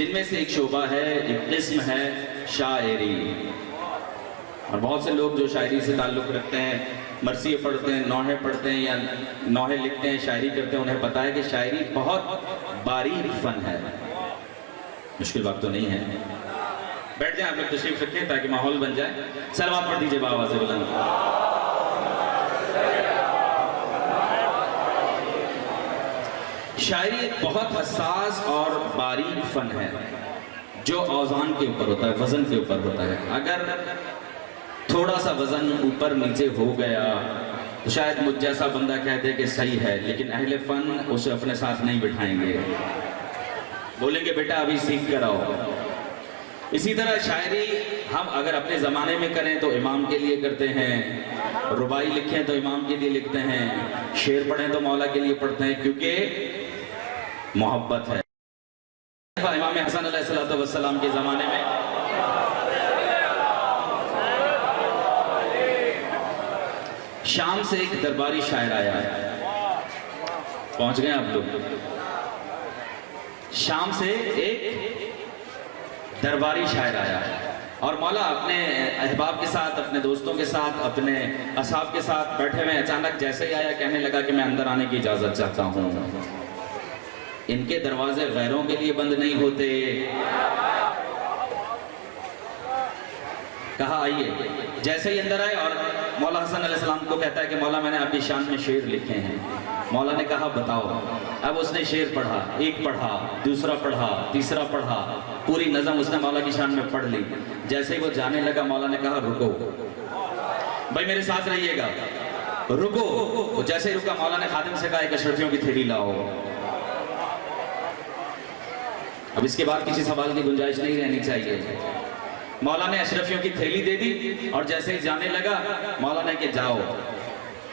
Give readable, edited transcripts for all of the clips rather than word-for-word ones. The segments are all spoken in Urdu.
جن میں سے ایک شعبہ ہے، ایک قسم ہے شاعری. اور بہت سے لوگ جو شاعری سے تعلق رکھتے ہیں، مرثیے پڑھتے ہیں، نوحے پڑھتے ہیں یا نوحے لکھتے ہیں، شاعری کرتے ہیں، انہیں پتہ ہے کہ شاعری بہت باریک فن ہے، مشکل بات تو نہیں ہے. بیٹھ جائیں آپ لوگ، تشریف رکھیں تاکہ ماحول بن جائے. صلوات پڑھ دیجئے بآواز بلند. شاعری ایک بہت حساس اور باریک فن ہے جو اوزان کے اوپر ہوتا ہے، وزن کے اوپر ہوتا ہے. اگر تھوڑا سا وزن اوپر نیچے ہو گیا تو شاید مجھ جیسا بندہ کہہ دے کہ صحیح ہے، لیکن اہل فن اسے اپنے ساتھ نہیں بٹھائیں گے، بولیں گے بیٹا ابھی سیکھ کر آؤ. اسی طرح شاعری ہم اگر اپنے زمانے میں کریں تو امام کے لیے کرتے ہیں، ربائی لکھیں تو امام کے لیے لکھتے ہیں، شعر پڑھیں تو مولا کے لیے پڑھتے ہیں، کیونکہ محبت ہے. امام حسن علیہ السلام کے زمانے میں شام سے ایک درباری شاعر آیا ہے. پہنچ گئے آپ لوگ؟ شام سے ایک درباری شاعر آیا ہے اور مولا اپنے احباب کے ساتھ، اپنے دوستوں کے ساتھ، اپنے اصحاب کے ساتھ بیٹھے ہوئے اچانک جیسے ہی آیا کہنے لگا کہ میں اندر آنے کی اجازت چاہتا ہوں. ان کے دروازے غیروں کے لیے بند نہیں ہوتے. کہا آئیے. جیسے ہی اندر آئے اور مولا حسن علیہ السلام کو کہتا ہے کہ مولا میں نے آپ کی شان میں شعر لکھے ہیں. مولا نے کہا بتاؤ. اب اس نے شعر پڑھا، ایک پڑھا، دوسرا پڑھا، تیسرا پڑھا، پوری نظم اس نے مولا کی شان میں پڑھ لی. جیسے ہی وہ جانے لگا مولا نے کہا رکو بھائی، میرے ساتھ رہیے گا، رکو. جیسے ہی رکا مولا نے خادم سے کہا ایک اشرفیوں کی تھیلی لاؤ. اب اس کے بعد کسی سوال کی گنجائش نہیں رہنی چاہیے. مولا نے اشرفیوں کی تھیلی دے دی اور جیسے ہی جانے لگا مولا نے کہ جاؤ.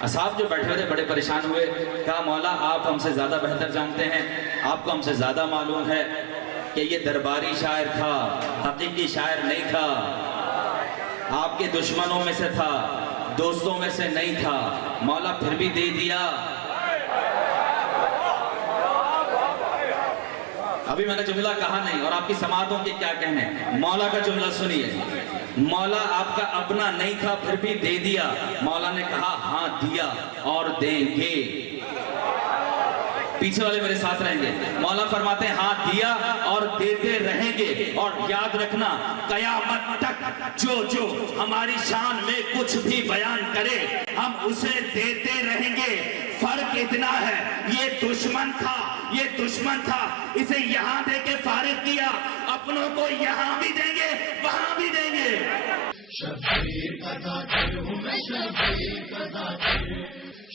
اصحاب جو بیٹھے تھے بڑے پریشان ہوئے. کہا مولا آپ ہم سے زیادہ بہتر جانتے ہیں، آپ کو ہم سے زیادہ معلوم ہے کہ یہ درباری شاعر تھا، حقیقی شاعر نہیں تھا، آپ کے دشمنوں میں سے تھا، دوستوں میں سے نہیں تھا. مولا پھر بھی دے دیا. ابھی میں نے جملہ کہا نہیں اور آپ کی سماعتوں کے کیا کہنے. مولا کا جملہ سنیے. مولا آپ کا اپنا نہیں تھا پھر بھی دے دیا. مولا نے کہا ہاں دیا اور دیں گے. پیچھے والے میرے ساتھ رہیں گے. مولا فرماتے ہیں ہاں دیا اور دیتے رہیں گے، اور یاد رکھنا قیامت تک جو ہماری شان میں کچھ بھی بیان کرے ہم اسے دیتے رہیں گے. فرق اتنا ہے یہ دشمن تھا، یہ دشمن تھا، اسے یہاں دے کے فارغ کیا، اپنوں کو یہاں بھی دیں گے وہاں بھی دیں گے. شبیر کا ذاکر ہوں میں، شبیر کا ذاکر،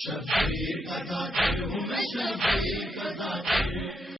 شبیر کا ذاکر ہوں میں، شبیر کا ذاکر.